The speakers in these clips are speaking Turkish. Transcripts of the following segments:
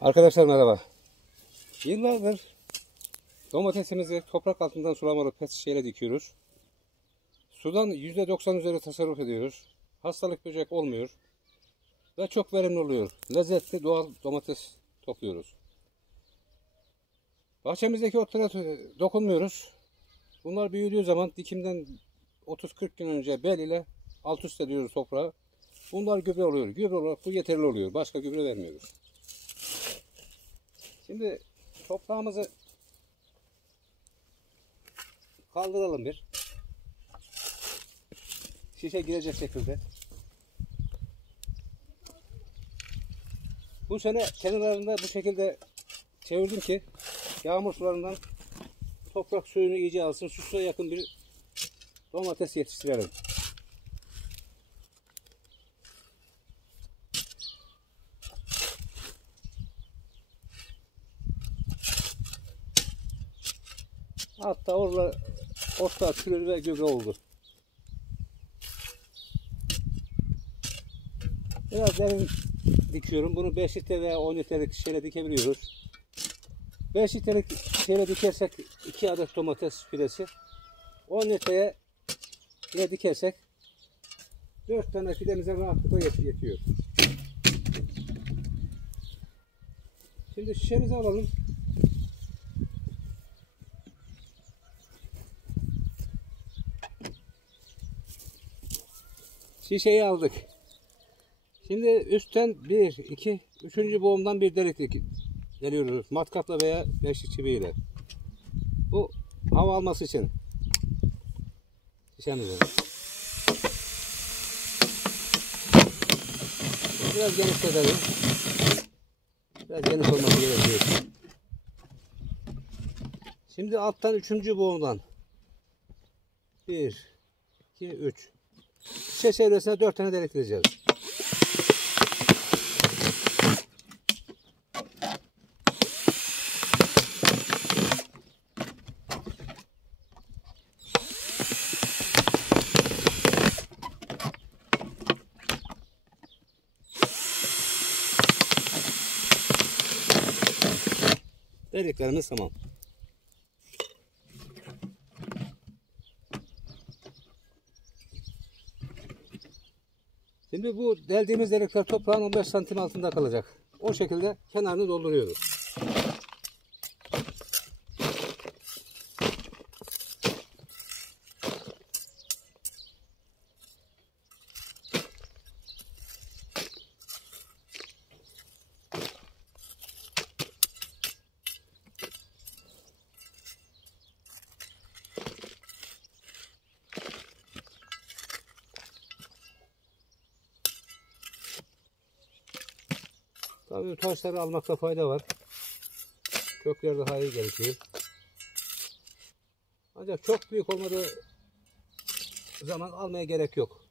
Arkadaşlar merhaba. Yıllardır domatesimizi toprak altından sulamalı pet şişeyle dikiyoruz. Sudan %90 üzeri tasarruf ediyoruz. Hastalık böcek olmuyor. Ve çok verimli oluyor. Lezzetli doğal domates topluyoruz. Bahçemizdeki otlara dokunmuyoruz. Bunlar büyüdüğü zaman dikimden 30-40 gün önce bel ile alt üst ediyoruz toprağa. Bunlar gübre oluyor. Gübre olarak bu yeterli oluyor. Başka gübre vermiyoruz. Şimdi toprağımızı kaldıralım bir. Şişe girecek şekilde. Bu sene kenarlarında bu şekilde çevirdim ki yağmur sularından toprak suyunu iyice alsın. Şu suya yakın bir domates yetiştirelim. Hatta orada otlar çürür ve gübre oldu. Biraz derin dikiyorum. Bunu 5 litre veya 10 litrelik şişeyle dikebiliyoruz. 5 litrelik şişeyle dikersek 2 adet domates filesi. 10 litreye dikersek 4 tane filemize rahatlıkla yetiyor. Şimdi şişemizi alalım. Şişeyi aldık. Şimdi üstten 1, 2, 3. boğumdan bir delik deliyoruz. Matkapla veya beşlik çiviyle. Bu hava alması için. Şişemizi. Biraz genişletelim. Biraz geniş olması gerekiyor. Şimdi alttan 3. boğumdan 1, 2, 3. Şişe çevresine 4 tane delik diyeceğiz. Deliklerimiz tamam. Şimdi bu deldiğimiz delikler toprağın 15 santim altında kalacak. O şekilde kenarını dolduruyoruz. Tabii taşları almakta fayda var. Kökler daha iyi gelişiyor. Ancak çok büyük olmadığı zaman almaya gerek yok.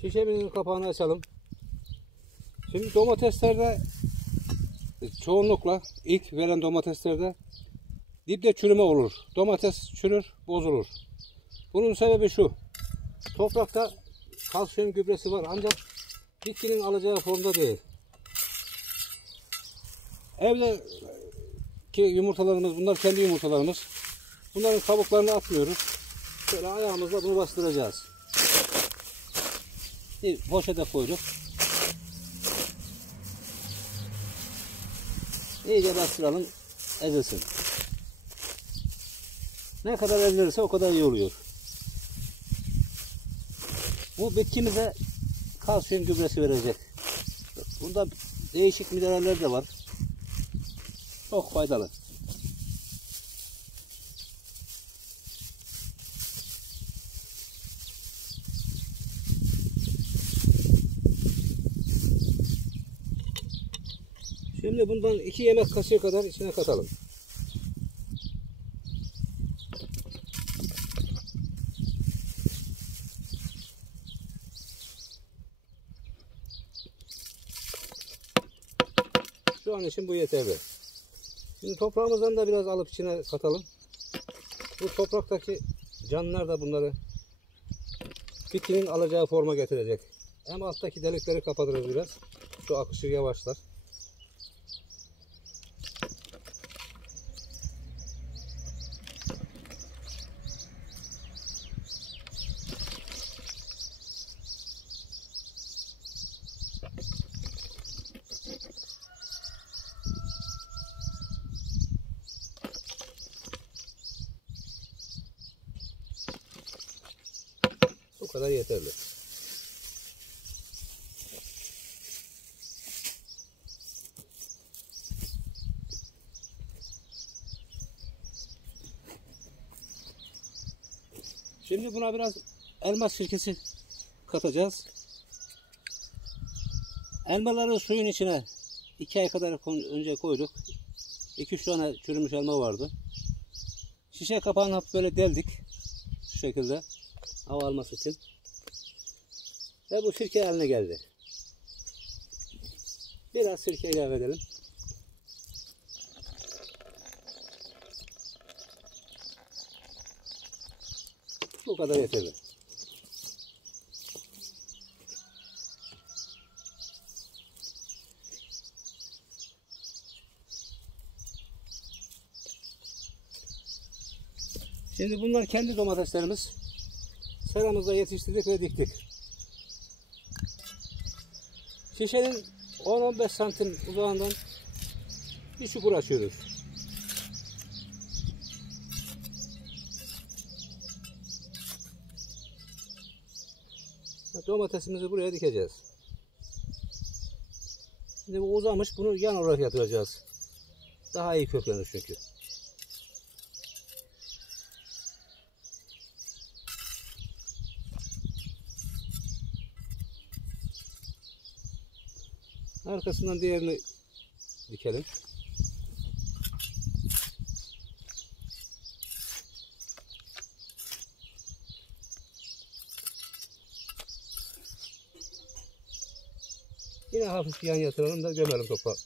Şişemizin kapağını açalım. Şimdi domateslerde çoğunlukla ilk veren domateslerde dipte çürüme olur. Domates çürür, bozulur. Bunun sebebi şu. Toprakta kalsiyum gübresi var ancak bitkinin alacağı formda değil. Evdeki yumurtalarımız, bunlar kendi yumurtalarımız. Bunların kabuklarını atmıyoruz. Şöyle ayağımızla bunu bastıracağız. Bir poşete koyduk. İyice bastıralım, ezilsin. Ne kadar ezilirse o kadar iyi oluyor. Bu bitkimize kalsiyum gübresi verecek. Bunda değişik mineraller de var. Çok faydalı. Şimdi bundan 2 yemek kaşığı kadar içine katalım. Şu an için bu yeterli. Şimdi toprağımızdan da biraz alıp içine katalım. Bu topraktaki canlılar da bunları bitkinin alacağı forma getirecek. Hem alttaki delikleri kapatırız biraz. Şu akışı yavaşlar. Bu kadar yeterli. Şimdi buna biraz elma sirkesi katacağız. Elmaları suyun içine 2 ay kadar önce koyduk. 2-3 tane çürümüş elma vardı. Şişe kapağını hafif böyle deldik. Şu şekilde. Hava alması için. Ve bu sirke haline geldi. Biraz sirke ilave edelim. Bu kadar yeterli. Şimdi bunlar kendi domateslerimiz. Seramızda yetiştirdik ve diktik. Şişenin 10-15 santim uzağından bir çukur açıyoruz. Domatesimizi buraya dikeceğiz. Şimdi bu uzamış, bunu yan olarak yatıracağız. Daha iyi köklenir çünkü. Arkasından diğerini dikelim. Yine hafif yan yatıralım da gömelim toprağı.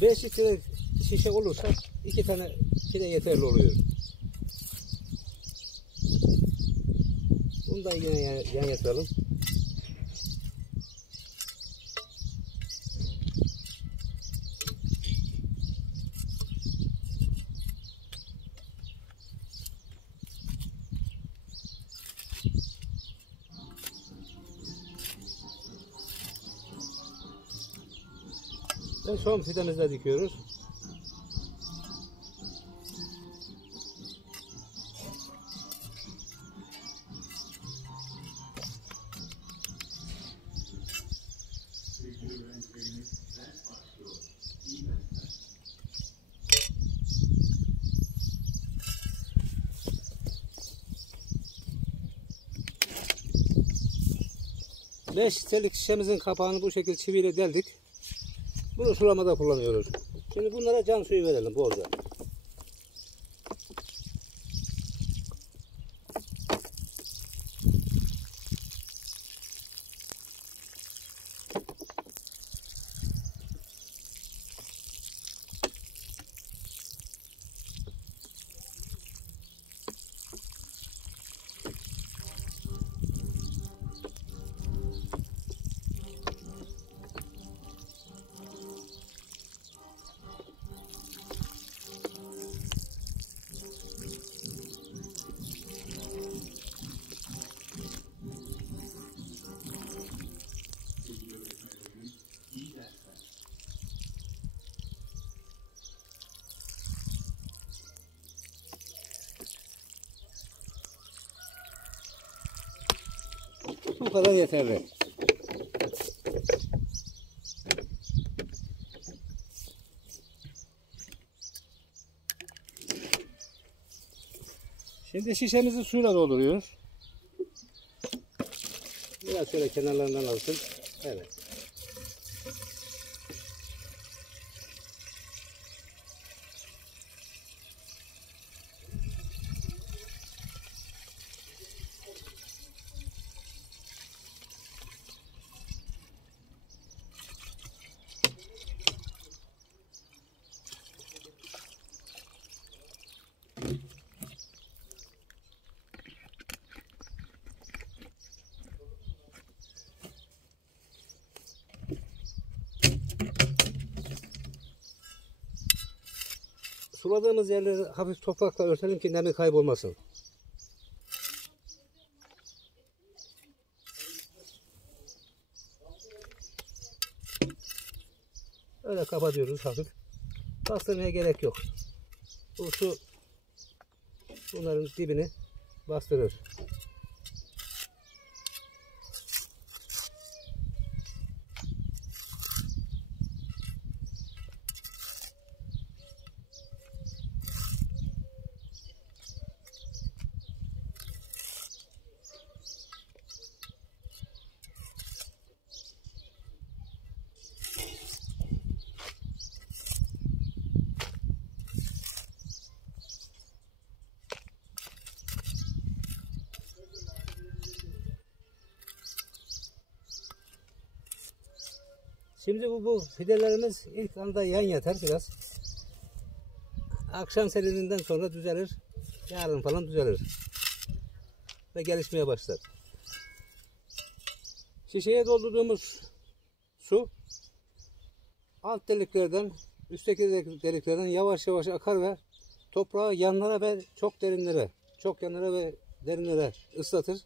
Beş litre şişe olursa 2 tane şişe yeterli oluyor. Bunu da yine yan yatıralım. Ve son fidemizle dikiyoruz. Beş litrelik şişemizin kapağını bu şekilde çiviyle deldik. Bunu sulamada kullanıyoruz. Şimdi bunlara can suyu verelim bolca. Bu kadar yeterli. Şimdi şişemizi suyla dolduruyoruz. Biraz şöyle kenarlarından alsın. Evet. Suladığımız yerleri hafif toprakla örtelim ki nemi kaybolmasın. Öyle kapatıyoruz hafif. Bastırmaya gerek yok. Bu su bunların dibini bastırır. Şimdi bu fidelerimiz ilk anda yan yatar biraz. Akşam serininden sonra düzelir. Yarın falan düzelir. Ve gelişmeye başlar. Şişeye doldurduğumuz su alt deliklerden, üstteki deliklerden yavaş yavaş akar ve toprağı yanlara ve çok yanlara ve derinlere ıslatır.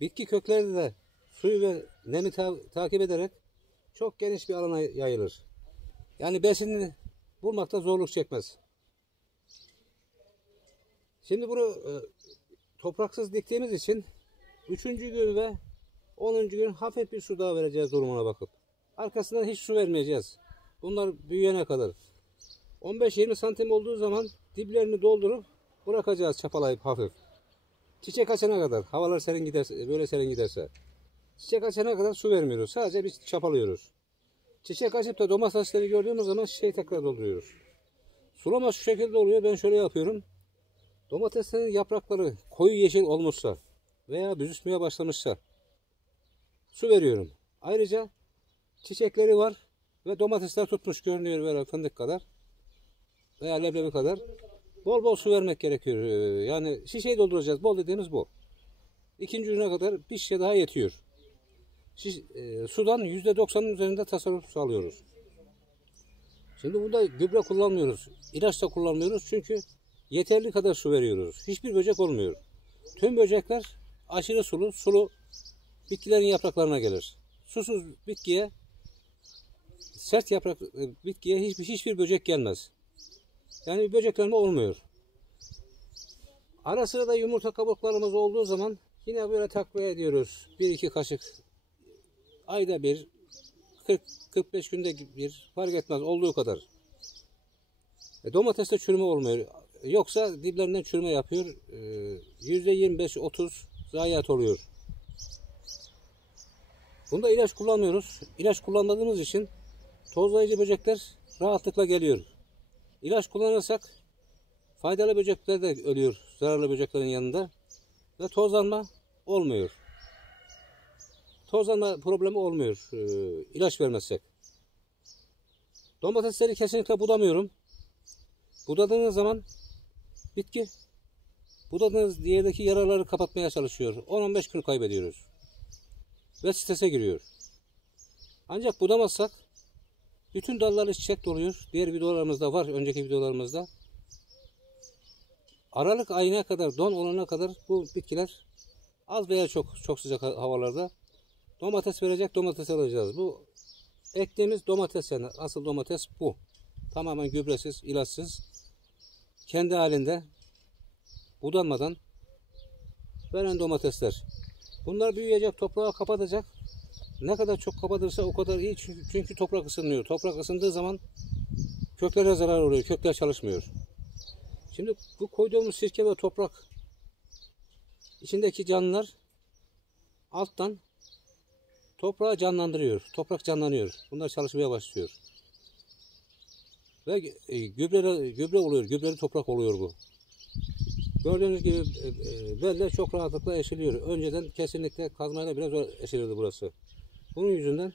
Bitki kökleri de suyu ve nemi takip ederek çok geniş bir alana yayılır. Yani besinini bulmakta zorluk çekmez. Şimdi bunu topraksız diktiğimiz için 3. gün ve 10. gün hafif bir su daha vereceğiz durumuna bakıp. Arkasından hiç su vermeyeceğiz. Bunlar büyüyene kadar. 15-20 santim olduğu zaman diplerini doldurup bırakacağız çapalayıp hafif. Çiçek açana kadar. Havalar serin giderse, böyle serin giderse. Çiçek açana kadar su vermiyoruz. Sadece bir çapalıyoruz. Çiçek açıp da domatesleri gördüğümüz zaman şişeyi tekrar dolduruyoruz. Sulama şu şekilde oluyor. Ben şöyle yapıyorum. Domateslerin yaprakları koyu yeşil olmuşsa veya büzüşmeye başlamışsa su veriyorum. Ayrıca çiçekleri var ve domatesler tutmuş görünüyor böyle fındık kadar veya leblebi kadar. Bol bol su vermek gerekiyor. Yani şişeyi dolduracağız. Bol dediğimiz bu. 2. güne kadar bir şişe daha yetiyor. Sudan %90'ın üzerinde tasarruf sağlıyoruz. Şimdi burada gübre kullanmıyoruz. İlaç da kullanmıyoruz çünkü yeterli kadar su veriyoruz. Hiçbir böcek olmuyor. Tüm böcekler aşırı sulu bitkilerin yapraklarına gelir. Susuz bitkiye, sert yaprak bitkiye hiçbir böcek gelmez. Yani bir böceklenme olmuyor. Ara sıra da yumurta kabuklarımız olduğu zaman yine böyle takviye ediyoruz. 1-2 kaşık. Ayda bir, 40-45 günde bir, fark etmez olduğu kadar. Domateste çürüme olmuyor. Yoksa diplerinden çürüme yapıyor. %25-30 zayiat oluyor. Bunda ilaç kullanmıyoruz. İlaç kullanmadığımız için tozlayıcı böcekler rahatlıkla geliyor. İlaç kullanırsak faydalı böcekler de ölüyor zararlı böceklerin yanında ve tozlanma olmuyor. Tozlanma problemi olmuyor ilaç vermezsek. Domatesleri kesinlikle budamıyorum. Budadığınız zaman bitki budadığınız yerdeki yaraları kapatmaya çalışıyor. 10-15 gün kaybediyoruz. Ve strese giriyor. Ancak budamazsak bütün dalları çiçek doluyor. Diğer videolarımızda var. Önceki videolarımızda. Aralık ayına kadar, don olana kadar bu bitkiler az veya çok sıcak havalarda domates verecek, domates alacağız. Bu ektiğimiz domates, yani asıl domates bu. Tamamen gübresiz, ilaçsız, kendi halinde budanmadan veren domatesler. Bunlar büyüyecek, toprağı kapatacak. Ne kadar çok kapatırsa o kadar iyi, çünkü toprak ısınmıyor. Toprak ısındığı zaman köklere zarar oluyor, kökler çalışmıyor. Şimdi bu koyduğumuz sirke ve toprak içindeki canlılar alttan toprağı canlandırıyor. Toprak canlanıyor. Bunlar çalışmaya başlıyor. Ve gübre oluyor. Gübreli toprak oluyor bu. Gördüğünüz gibi beller çok rahatlıkla eşiliyor. Önceden kesinlikle kazmayla biraz zor eşilirdi burası. Bunun yüzünden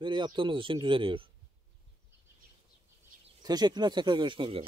böyle yaptığımız için düzeliyor. Teşekkürler. Tekrar görüşmek üzere.